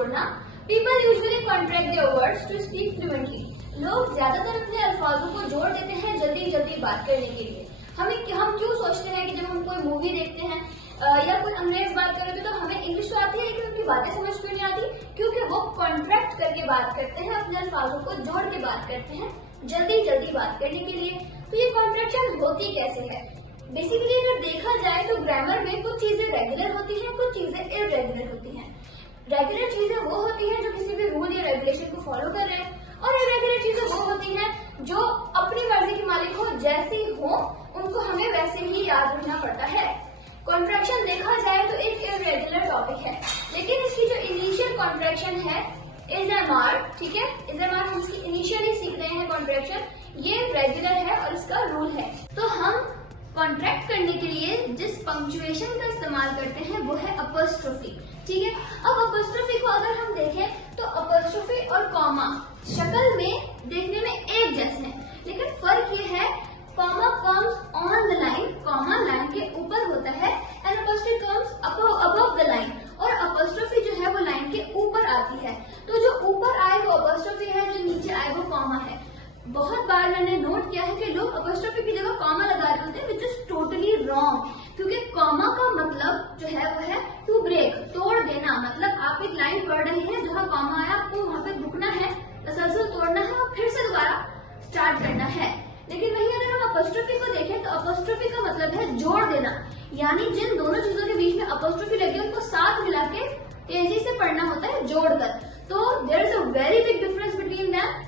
जोड़ना। People usually contract their words to speak fluently. लोग ज्यादातर अपने अल्फाजों को जोड़ देते हैं जल्दी जल्दी बात करने के लिए। हम क्यों सोचते हैं कि जब हम कोई मूवी देखते हैं या कोई अंग्रेज बात करेंगे तो हमें इंग्लिश तो आती है लेकिन उनकी बातें समझ क्यों नहीं आती? क्योंकि वो कॉन्ट्रैक्ट करके बात करते हैं, अपने अल्फाजों को जोड़ के बात करते हैं जल्दी जल्दी बात करने के लिए। तो ये कॉन्ट्रैक्शन होती कैसे है? बेसिकली अगर देखा जाए तो ग्रामर में कुछ चीजें रेगुलर होती हैं, कुछ चीजें इरेगुलर होती हैं। रेगुलर चीजें वो होती हैं जो किसी भी रूल या रेगुलेशन को फॉलो कर रहे हैं, और इरेगुलर चीजें वो होती हैं जो अपनी मर्जी के मालिक हो, जैसी हो उनको हमें वैसे ही याद रखना पड़ता है। कॉन्ट्रैक्शन देखा जाए तो एक इरेगुलर टॉपिक है, लेकिन इसकी जो इनिशियल कॉन्ट्रैक्शन है इज़एमआर, ठीक है, इज़एमआर हम इसकी इनिशियली सीख रहे हैं कॉन्ट्रैक्शन, ये रेगुलर है और इसका रूल है। तो हम कॉन्ट्रैक्ट करने के लिए जिस पंक्चुएशन का इस्तेमाल करते हैं वो है अपॉस्ट्रोफी, ठीक है। अब अपॉस्ट्रोफी को अगर हम देखें तो अपॉस्ट्रोफी और कॉमा शक्ल में देखने में एक जैसे हैं, लेकिन फर्क ये है comma comes on the line, comma line के ऊपर होता है, and apostrophe comes above the line, और अपॉस्ट्रोफी जो है वो लाइन के ऊपर आती है। तो जो ऊपर आए वो अपॉस्ट्रोफी है, जो नीचे आए वो कॉमा है। बहुत बार मैंने नोट किया है कि लोग अपॉस्ट्रोफी की जगह कॉमा लगा रहे होते हैं, विच इज टोटली रॉन्ग, क्योंकि कॉमा का मतलब जो है वो है टू ब्रेक, तोड़ देना। मतलब आप एक लाइन पढ़ रहे हैं, जहाँ कॉमा आया आपको वहां पे रुकना है, तसलसल तोड़ना है और फिर से दोबारा स्टार्ट करना है। लेकिन वहीं अगर हम अपॉस्ट्रोफी को देखें तो अपॉस्ट्रोफी का मतलब है जोड़ देना, यानी जिन दोनों चीजों के बीच में अपॉस्ट्रोफी लगे उनको साथ मिला के तेजी से पढ़ना होता है जोड़कर। तो there is a very big difference between them.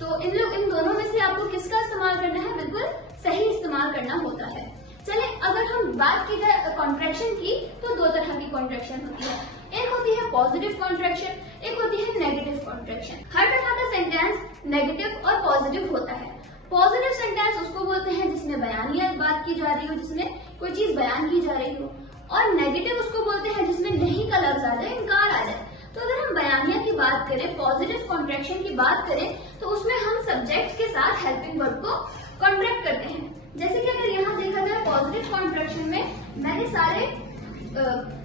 तो इन दोनों में से आपको किसका इस्तेमाल करना है? बिल्कुल सही इस्तेमाल करना होता है। चले अगर हम बात की जाए कॉन्ट्रैक्शन की, तो दो तरह की कॉन्ट्रैक्शन होती है। एक होती है पॉजिटिव कॉन्ट्रैक्शन, एक होती है नेगेटिव कॉन्ट्रैक्शन। हर तरह का सेंटेंस नेगेटिव और पॉजिटिव होता है। पॉजिटिव सेंटेंस उसको बोलते हैं जिसमें बयानियत बात की जा रही हो, जिसमें कोई चीज बयान की जा रही हो, और नेगेटिव उसको बोलते हैं जिसमें नहीं का लफ्ज आ जाए, इनकार आ जाए। तो अगर हम बयानियत की बात करें, पॉजिटिव कॉन्ट्रैक्शन की बात करें, तो उसमें हम सब्जेक्ट के साथ हेल्पिंग वर्ब को कॉन्ट्रैक्ट करते हैं। जैसे कि अगर यहाँ देखा जाए पॉजिटिव कॉन्ट्रैक्शन में मैंने सारे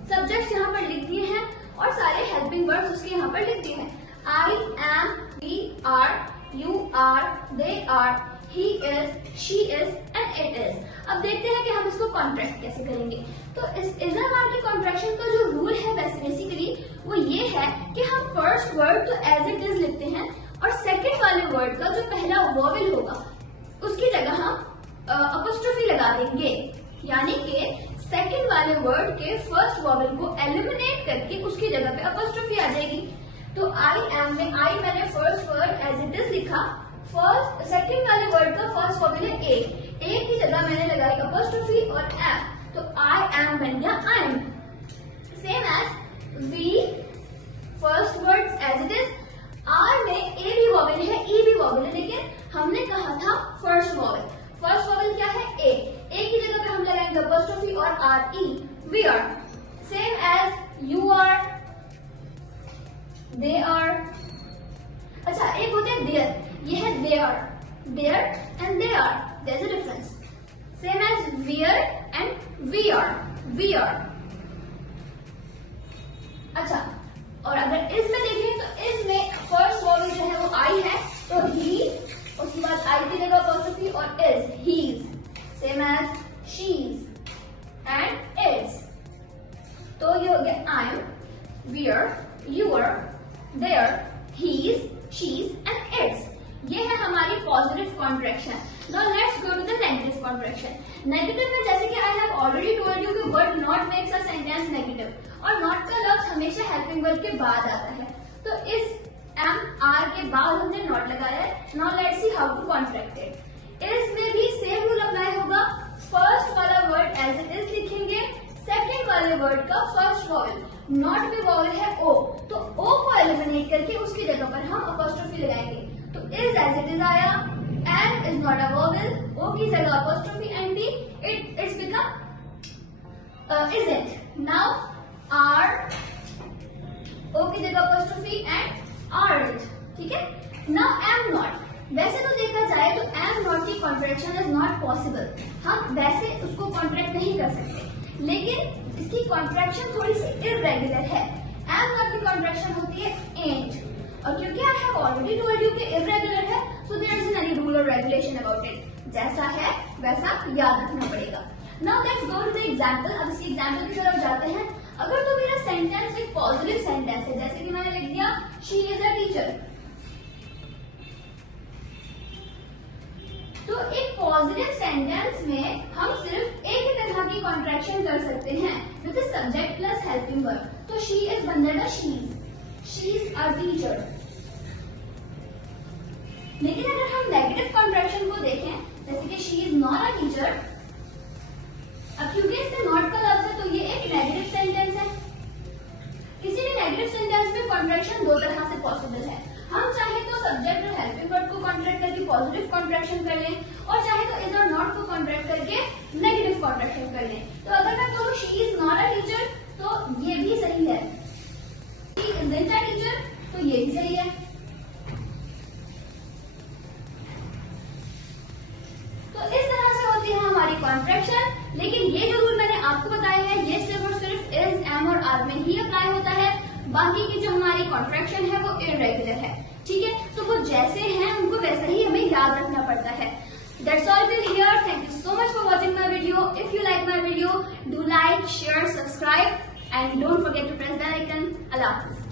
सब्जेक्ट्स यहाँ पर लिख दिए हैं और सारे हेल्पिंग वर्ब्स उसके यहाँ पर लिख दिए हैं। I am, we are, you are, they are, he is, she is and it is। अब देखते हैं कि हम इसको कॉन्ट्रैक्ट कैसे करेंगे। तो इस इज़एमआर की कॉन्ट्रैक्शन का जो रूल है वैसे बेसिकली वो ये है कि हम फर्स्ट वर्ड तो एज इट इज लिखते हैं, और सेकंड वाले वर्ड का जो पहला वोवेल होगा उसकी जगह हम अपॉस्ट्रोफी लगा देंगे, यानी कि सेकंड वाले वर्ड के फर्स्ट वोवेल को एलिमिनेट करके उसकी जगह पे अपॉस्ट्रोफी आ जाएगी। तो आई एम में आई मैंने first word as it is लिखा, फर्स्ट सेकंड वाले वर्ड का फर्स्ट वोवेल है ए की जगह मैंने लगाई अपॉस्ट्रोफी और एम, तो आई एम बन गया आई am. Same as we first word as it is, are में ए भी वोवेल है, ई भी वोवेल है, लेकिन हमने कहा था फर्स्ट वोवेल। फर्स्ट वोवेल क्या है? ए की जगह पे हम लगाएंगे अपॉस्ट्रोफी और R E, we are. Same as you are, they are. अच्छा एक होते हैं देयर, ये है there and they are, there is a difference. Same as where and we are. अच्छा और अगर इसमें देखें तो इसमें फर्स्ट वोवेल जो है वो आई है, तो ही, उसके बाद आई की जगह अपॉस्ट्रोफी और is, he's. Same as she's and is. तो ये हो गया I am, we're, you're, they're, he's, she's and it's. ये है हमारी positive contraction. Now let's go to the negative contraction. Negative में जैसे कि I have already told you कि word not makes a sentence negative, और नॉट का लफ्ज हमेशा हेल्पिंग वर्ब के बाद आता है। तो इस एम आर के बाद हमने नॉट लगाया है। Now let's see how to contract it. इसमें भी सेम रूल अप्लाई होगा, फर्स्ट वाला वर्ड एज इट इज लिखेंगे, सेकेंड वाले वर्ड का फर्स्ट वोवेल, नॉट में वोवेल है ओ, तो ओ को एलिमिनेट करके उसकी जगह पर हम अपॉस्ट्रोफी लगाएंगे। तो इज एज इट इज आया, N is not a vowel, O की जगह apostrophe and D, it's become isn't. Now are, O की जगह अपॉस्ट्रोफी एंड आर्ट, ठीक है। नाउ एम नॉट, वैसे तो देखा जाए तो एम नॉट की कॉन्ट्रैक्शन इज नॉट पॉसिबल, हम वैसे उसको कॉन्ट्रैक्ट नहीं कर सकते, लेकिन इसकी कॉन्ट्रैक्शन थोड़ी सी इरेगुलर है। एम वर्ड की कॉन्ट्रैक्शन होती है एंड। और क्योंकि I have already told you कि इर्रेगुलर है, so there is any rule और रेगुलेशन अबाउट इट। जैसा है वैसा याद रखना पड़ेगा। Now let's go to the example. अब इसकी एग्जांपल की तरफ जाते हैं। अगर तो मेरा सेंटेंस एक पॉजिटिव सेंटेंस है, जैसे कि मैंने लिख दिया शी इज अ टीचर, तो एक पॉजिटिव सेंटेंस में हम सिर्फ एक ही तरह की कॉन्ट्रैक्शन कर सकते हैं, which is subject plus helping verb. तो शी इज बन जाएगा शी इज अ टीचर। लेकिन अगर हम नेगेटिव कॉन्ट्रैक्शन को देखें, जैसे कि she is not a teacher, अब क्योंकि इसमें नॉट का लफ्ज है तो ये एक नेगेटिव सेंटेंस है। किसी भी नेगेटिव सेंटेंस में कॉन्ट्रैक्शन दो तरह से पॉसिबल है। हम चाहे तो सब्जेक्ट और हेल्पिंग वर्ब को कॉन्ट्रैक्ट करके पॉजिटिव कॉन्ट्रैक्शन कर लें, और चाहे तो इज और नॉट को कॉन्ट्रैक्ट करके नेगेटिव कॉन्ट्रैक्शन कर लें। तो अगर मैं कहूँ she is not a teacher, तो ये भी सही है। शी इजंट अ टीचर, तो ये भी सही है। तो इस तरह से होती है हमारी कॉन्ट्रैक्शन। लेकिन ये जो रूल मैंने आपको बताया है, ये सिर्फ और सिर्फ इज, एम और आर में ही अप्लाई होता है। बाकी की जो हमारी कॉन्ट्रैक्शन है वो इररेगुलर है, ठीक है। तो वो जैसे हैं उनको वैसे ही हमें याद रखना पड़ता है। That's all till here. Thank you so much for watching my video. If you like my video, do like, share, subscribe, and don't forget to press bell icon. Allah Hafiz.